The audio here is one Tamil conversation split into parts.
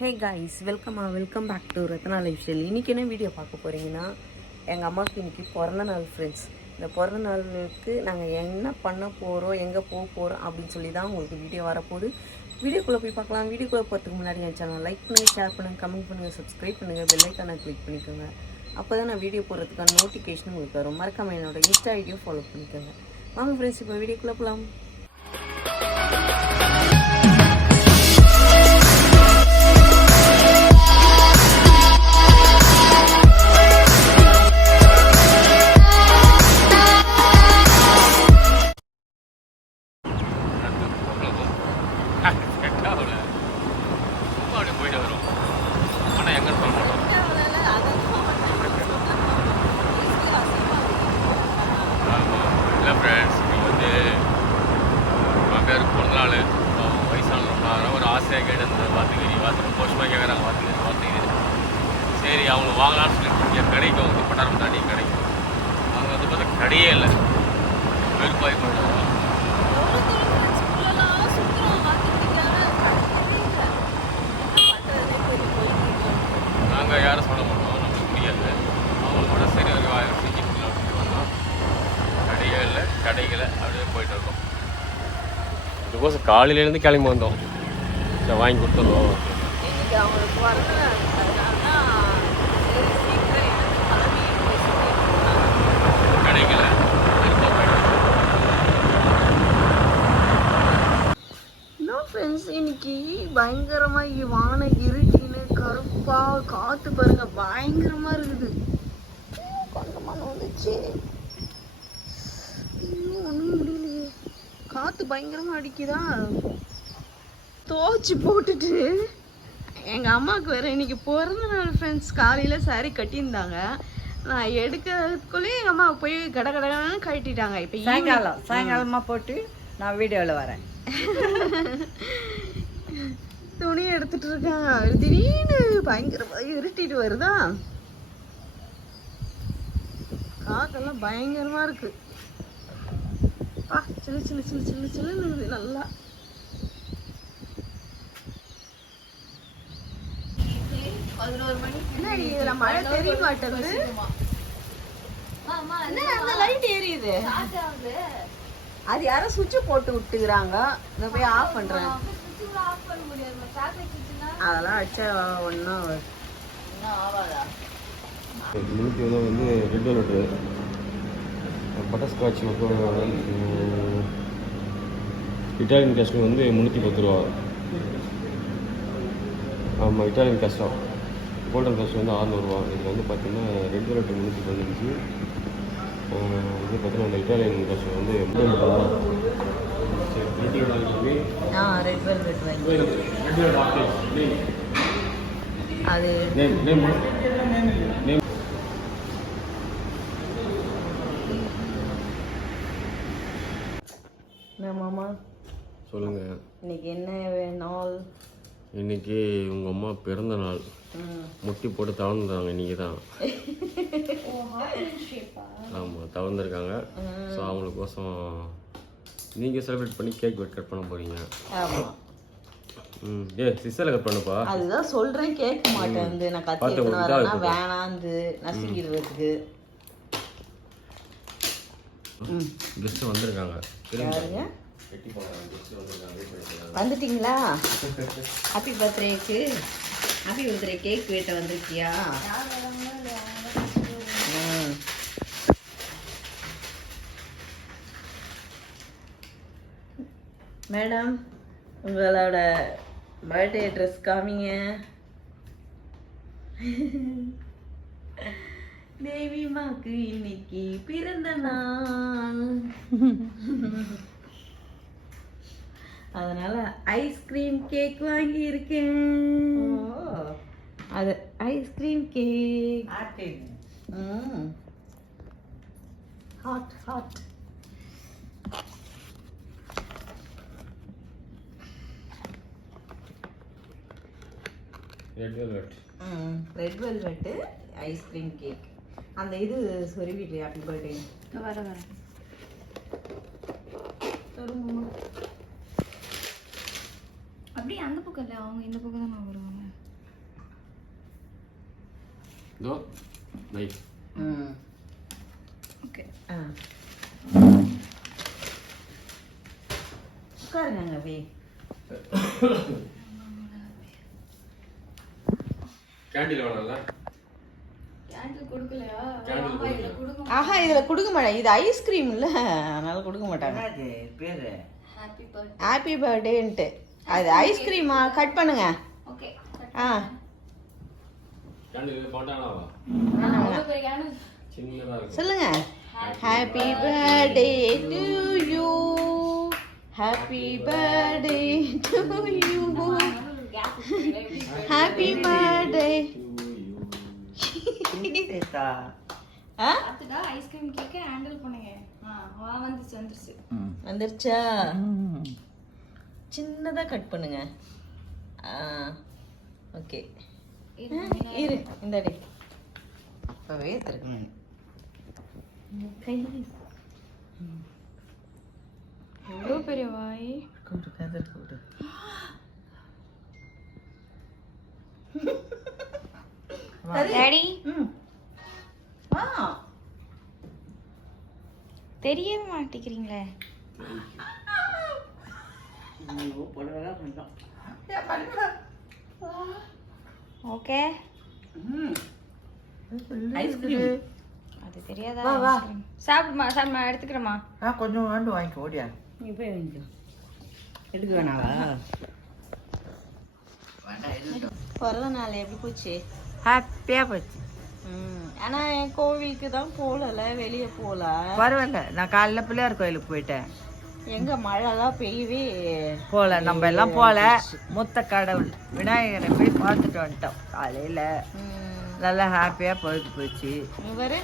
Hey guys welcome back to Ratna life style. இன்றைக்கி என்ன வீடியோ பார்க்க போகிறீங்கன்னா, எங்கள் அம்மாவுக்கு இன்றைக்கி பிறந்த நாள் ஃப்ரெண்ட்ஸ். இந்த பிறந்த நாளுக்கு நாங்கள் என்ன பண்ண போகிறோம், எங்கே போக போகிறோம் அப்படின்னு சொல்லி தான் உங்களுக்கு வீடியோ வரப்போகுது. வீடியோக்குள்ளே போய் பார்க்கலாம். வீடியோக்குள்ளே போகிறதுக்கு முன்னாடி என் சேனல் லைக் பண்ணுங்கள், ஷேர் பண்ணுங்கள், கமெண்ட் பண்ணுங்கள், சப்ஸ்கிரைப் பண்ணுங்கள், பெல் ஐக்கானை கிளிக் பண்ணிக்கோங்க. அப்போ தான் நான் வீடியோ போடுறதுக்கான நோட்டிஃபிகேஷன் உங்களுக்கு வரும். மறக்காமல் என்னோட இன்ஸ்டா ஐடியோ ஃபாலோ பண்ணிக்கோங்க. வாங்க ஃப்ரெண்ட்ஸ், இப்போ வீடியோக்குள்ளே போகலாம். சரி அவங்க வாங்கலாம்னு சொல்லிட்டு இங்கே கிடைக்கும், இந்த பட்டாரம் தாண்டி கிடைக்கும். அவங்க வந்து பார்த்தா கடையே இல்லை, வெறுப்பாய் பண்ணுவோம். நாங்கள் யாரும் சொல்ல மாட்டோம், நம்மளுக்கு முடியாது. அவங்களுக்கு கூட சரி ஒரு செஞ்சுட்டு வந்தோம். கடையே இல்லை, கடைகளை அப்படியே போயிட்டு இருக்கோம். இதுக்கோசம் காலையிலேருந்து கிளம்பி வந்தோம். சரி வாங்கி கொடுத்துருவோம். அவங்களுக்கு வரல கிடைக்கல. ஃப்ரெண்ட்ஸ், இன்னைக்கு பயங்கரமாக வானம் இருட்டின்னு கருப்பாக காற்று பாருங்க, பயங்கரமாக இருக்குது. கொஞ்சமாக வந்துச்சு, இன்னும் ஒன்றும் முடியலையே. காற்று பயங்கரமாக அடிக்குதா. துவச்சி போட்டுட்டு எங்கள் அம்மாவுக்கு வேறு இன்னைக்கு பிறந்த நாள் ஃப்ரெண்ட்ஸ். காலையில் சாரி கட்டியிருந்தாங்க. நான் எடுக்கிறதுக்குள்ளேயே எங்கள் அம்மா போய் கடகடன்னு கட்டிட்டாங்க. இப்போ சாயங்காலமாக போட்டு நான் வீடியோவில் வரேன். துணி எடுத்துட்டு இருக்காங்க. திடீர்னு பயங்கரமாக இருட்டிட்டு வருதா. காத்தெல்லாம் பயங்கரமா இருக்கு. சின்ன சின்ன சின்ன சின்ன சின்ன நல்லா. இதுல மழை தெரிய மாட்டேங்குது. லைட் எரியுது. அது யாரும் சுவிட்ச் போட்டு விட்டுக்கிறாங்க. இதை போய் ஆஃப் பண்றேன். அதெல்லாம் வச்சா ஒன்றும் ஆகாதா. மில்க் வந்து ரெட் வெல்வெட்டு, பட்டர்ஸ்காட்ச் மட்டும் இட்டாலியன் கேஸ்டிங் வந்து 310 ரூபா. ஆமாம், இட்டாலியன் கேஸ்டம். கோல்டன் கேஸ்ட் வந்து 600 ரூபா. இதில் வந்து பார்த்தீங்கன்னா ரெட் வெல்வெட் 315. இது பார்த்தீங்கன்னா அந்த இட்டாலியன் கேஸ்ட் வந்து ரெட் வெல்வெட் வாங்கி அது மாமா சொல்லுங்க. இன்னைக்கு என்ன நாள்? இன்னைக்கு உங்கள் அம்மா பிறந்த நாள். முட்டி போட்டு தவழ்ந்துருக்காங்க இன்னைக்கு தான். ஆமாம், தவழ்ந்துருக்காங்க. ஸோ அவங்களுக்கோசம் நீங்கள் செலிப்ரேட் பண்ணி கேக் கட் பண்ண போகிறீங்க. சிஸ்டரில் கட் பண்ணப்பா. அதுதான் சொல்கிறேன், கேட்க மாட்டேன். நான் கத்தி வேணாந்து நசுங்கிடுறதுக்கு. கெஸ்ட்டு வந்திருக்காங்க. வந்துட்டீங்களா? ஹாப்பி பர்த்டேக்கு ஹாப்பி பர்த்டே கேக் வீட்டை வந்திருக்கியா? மேடம், உங்களோட பர்த்டே ட்ரெஸ் காமிங்க. தேவிமாக்கு இன்னைக்கு பிறந்த நாள். அதனால ஐஸ்கிரீம் கேக் வாங்கி இருக்கேன். அது ice cream cake. Hot hot. Red velvet ice cream cake. அந்த இது சொருவிட்டு ஹாப்பி பர்த்டே. வர வர அப்படியே அந்த பக்கம் இல்லை, அவங்க இந்த பக்கம் தான் வருவாங்க. இதோ நைஃப். ஓகே ஆ உட்காருங்க வே. கேண்டில் வேணாம்ல? கேண்டில் கொடுக்கல. ஆஹா இதில் கொடுக்க மாட்டேன். இது ஐஸ்கிரீம் இல்லை, அதனால கொடுக்க மாட்டாங்க. என்னது பேரு? ஹாப்பி பர்த்டேன்ட்டு அது ஐஸ்கிரீமா? கட் பண்ணுங்க. ஆ கேண்டில் போட்டானாவா? சின்னதா இருக்கு. சொல்லுங்க. Happy birthday to you, happy birthday to you, happy birthday. Ice cream கேக்க ஹேண்டில் பண்ணுங்க. வந்துருச்சு. வந்துருச்சா? சின்னதா கட் பண்ணுங்க. ஓகே இரு இந்தாடி. அப்பவே திருக்கணும். எவ்வளோ பெரிய வாய். கூடு கதர் கூடு. டாடி ஆ தெரியவே மாட்டேங்கிறீங்களே. புடவைலாம் கொஞ்சம் ஓகே ஐஸ்கிரீம். அது தெரியாதா? வா, வா. ஐஸ்கிரீம் சாப்பிடுமா? சாப்பிடுமா? எடுத்துக்கிறேம்மா. கொஞ்சம் வேண்டு வாங்கிக்க ஓடியா. நீ போய் வாங்கிக்கோ. எடுக்க வேணாவா? பிறந்த நாள் எப்படி போச்சு? ஹாப்பியாக போச்சு. ஆனால் என் கோவிலுக்கு தான் போகல, வெளியே போகல. பரவாயில்ல, நான் காலைல பிள்ளையார் கோயிலுக்கு போயிட்டேன். எங்க மழைலாம் பெய்யவே போல நம்ம எல்லாம் போல. மூத்த கடவுள் விநாயகரை போய் பார்த்துட்டு வந்துட்டோம் காலையில். நல்லா ஹாப்பியாக போயிட்டு போச்சு. வேறு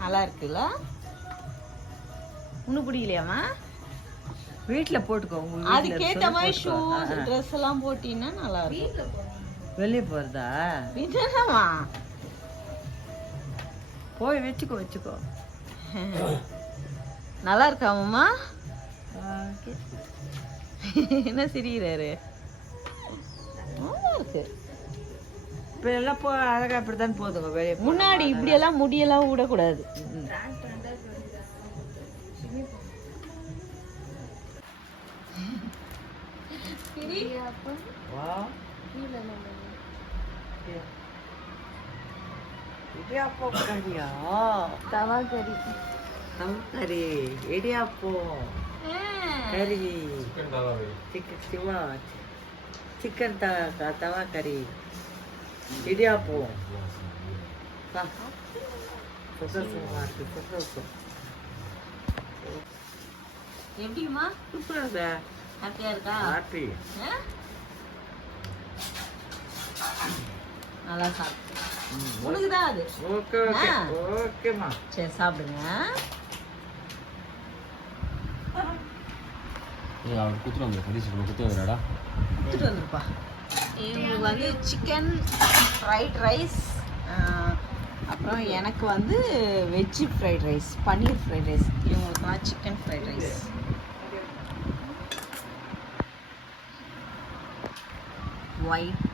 நல்லா இருக்குல்ல? ஒன்றும் பிடிக்கலையாம்மா? வீட்டில் போட்டுக்கோ. அதுக்கேற்ற மாதிரி ஷூ ட்ரெஸ் எல்லாம் போட்டீங்கன்னா நல்லா இருக்கும். வெளியே போகிறதா? வீட்டுலமா போய் வச்சுக்கோ. நல்லா இருக்காமம்மா? ஓகே. என்ன சிரிக்கிறாரு? நல்லா இருக்கு. இப்போ எல்லாம் அழகாக இப்படி தான் போதுங்க வெளியே. முன்னாடி இப்படியெல்லாம் முடியெல்லாம் விடக்கூடாது. இடியாப்பம் கறியா? தவா கறி. கறி இடியாப்பம் கறி சிக்கன் தவா வை. சிக்கன் தவா கறி இடியாப்பம். சந்தோஷமா இருக்கு. சந்தோஷம். எப்படிமா? சூப்பராக ஹாப்பியா இருக்கா? ஹாப்பி. நல்லா சாப்பிட்டு உனக்கு தான் அது. ஓகே ஓகே ஓகேம்மா. சரி சாப்பிடுங்க. அவர் குத்துட்டு வந்து கடிச்சு குத்து வரடா. எடுத்துட்டு வந்துருப்பா. இவங்களுக்கு வந்து சிக்கன் ஃப்ரைட் ரைஸ், அப்புறம் எனக்கு வந்து வெஜ்ஜி ஃப்ரைட் ரைஸ், பன்னீர் ஃப்ரைட் ரைஸ். இவங்களுக்குலாம் சிக்கன் ஃப்ரைட் ரைஸ். ஒயிட்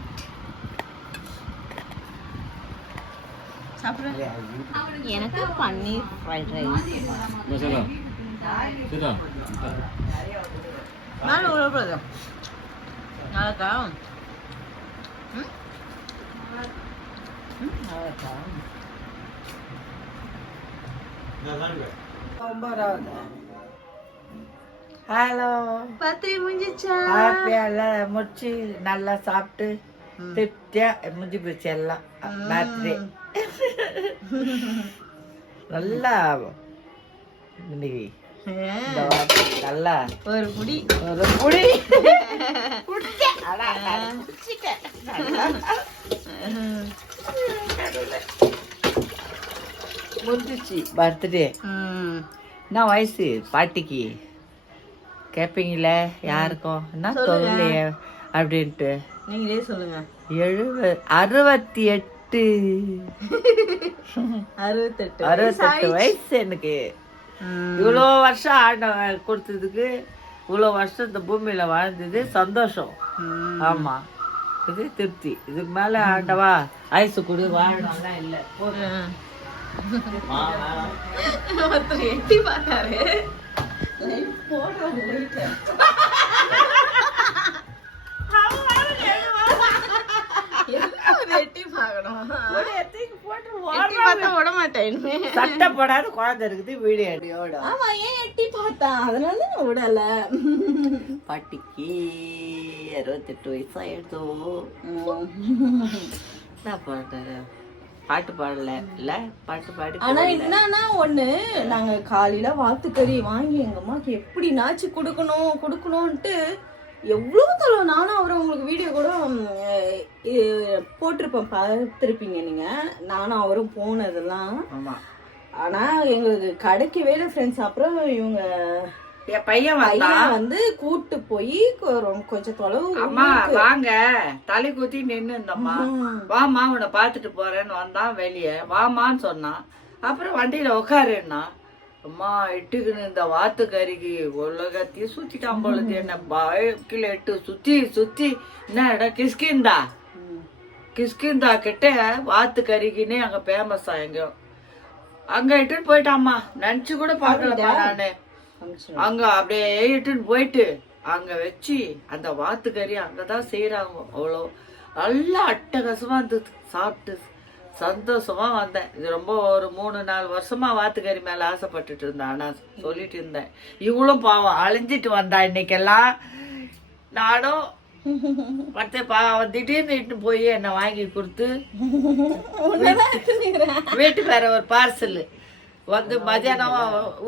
சாப்பிட்றேன். எனக்கு பன்னீர் ஃப்ரைட் ரைஸ். மசாலா சரிடா. நானும் உழவுறது நல்லாக்கா. ஹலோ. பத்திரி முடிஞ்சிச்சா? ஹாப்பியாக எல்லாம் முடிச்சு நல்லா சாப்பிட்டு திருப்தியாக முடிஞ்சு போச்சு எல்லாம். பர்த்டே நல்லா இன்னைக்கு இந்த வாட்டி நல்லா ஒரு புடி ஒரு புடி முடிஞ்சிச்சு பர்த்டே. என்ன வயசு பாட்டிக்கு கேட்பீங்களே யாருக்கும் என்ன சொல்லலையே அப்படின்ட்டு. நீங்களே சொல்லுங்க. 68 68 வயசு எனக்கு. இவ்வளோ வருஷம் ஆண்டவன் கொடுத்ததுக்கு, இவ்வளோ வருஷம் இந்த பூமியில வாழ்ந்தது சந்தோஷம். ஆமா இது திருப்தி. இதுக்கு மேல ஆண்டவா ஐசு குடு வாழணும்லாம் இல்லை. ஒருத்தர் எட்டி பார்த்தாரு. லைட் போடுறாங்க லைட். எட்டி பார்க்கணும். எட்டி பார்த்தா விட மாட்டேன். சட்டை போடாத குழந்தை இருக்குது வீடியோ அடியோட. ஆமா, ஏன் எட்டி பார்த்தான்? அதனால நான் விடல. பாட்டிக்கு 68 வயசு ஆயிடுதோ. என்ன பாட்டு பாட்டு பாடல இல்ல, பாட்டு பாடி. ஆனா என்னன்னா ஒண்ணு, நாங்க காலையில வாத்துக்கறி வாங்கி எங்க அம்மாக்கு எப்படினாச்சு கொடுக்கணும்ட்டு எவ்வளவு தூரம் நானும் அவரும் உங்களுக்கு வீடியோ கூட போட்டிருப்பேன், பார்த்துருப்பீங்க நீங்க. நானும் அவரும் போனதெல்லாம். ஆமா. ஆனா எங்களுக்கு கிடைக்கவே இல்லை ஃப்ரெண்ட்ஸ். அப்புறம் இவங்க என் பையன் வந்து கூட்டு போய் கொஞ்சம் தொலைவு. அம்மா வாங்க தலை குத்தி நின்று இருந்தம்மா, வாமா உன்னை பாத்துட்டு போறேன்னு வந்தான். வெளியே வாமான்னு சொன்னான். அப்புறம் வண்டியில உட்காருன்னா, அம்மா இட்டுக்குன்னு இந்த வாத்து கறிக்கு உலகத்தையும் சுத்திட்டான் பொழுது. என்ன பைக்கில் எட்டு சுத்தி என்ன இடம் கிஷ்கிந்தா கிட்ட வாத்து கறிக்குன்னே அங்க ஃபேமஸா எங்கேயோ. அங்க இட்டுன்னு போயிட்டாம்மா. நினைச்சு கூட பாக்கலப்பா நானு. அங்க அப்படியே இட்டுன்னு போயிட்டு அங்க வச்சு அந்த வாத்துக்கறி அங்கதான் செய்யறாங்க. அவ்வளோ நல்லா அட்டகாசமா இருந்தது. சாப்பிட்டு சந்தோஷமா வந்தேன். இது ரொம்ப ஒரு 3-4 வருஷமா வாத்துக்கறி மேல ஆசைப்பட்டுட்டு இருந்தேன். ஆனா சொல்லிட்டு இருந்தேன். இவளும் பாவம் அழிஞ்சிட்டு வந்தா இன்னைக்கெல்லாம். நானும் பாவம் திடீர்னு இட்டு போய் என்ன வாங்கி கொடுத்து வீட்டு வேற ஒரு பார்சல் வந்து மதியானம்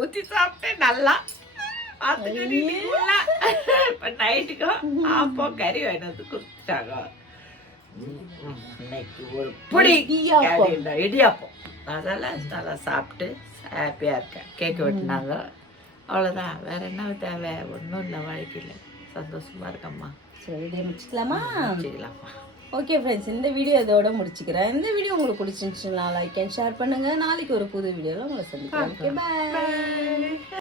ஊத்தி சாப்பிட்டேன். நல்லா இப்ப நைட்டுக்கும் அப்போ கறி வாங்கிட்டு வந்து கொடுத்துட்டாங்க. இன்னைக்கு ஒரு புடி இடியாப்பம் அதெல்லாம் நல்லா சாப்பிட்டு ஹாப்பியா இருக்கேன். கேக்கு வெட்டினாங்க, அவ்வளவுதான். வேற என்ன தேவை? ஒன்றும் இல்லை, வாழ்க்கையில சந்தோஷமா இருக்கம்மா. சரி, வீடியோ முடிச்சுக்கலாமா? செய்யலாமா? ஓகே ஃப்ரெண்ட்ஸ், இந்த வீடியோ இதோட முடிச்சுக்கிறேன். இந்த வீடியோ உங்களுக்கு பிடிச்சிருந்துச்சுன்னா லைக் அண்ட் ஷேர் பண்ணுங்க. நாளைக்கு ஒரு புது வீடியோல உங்களை சந்திக்கிறேன். Okay, by.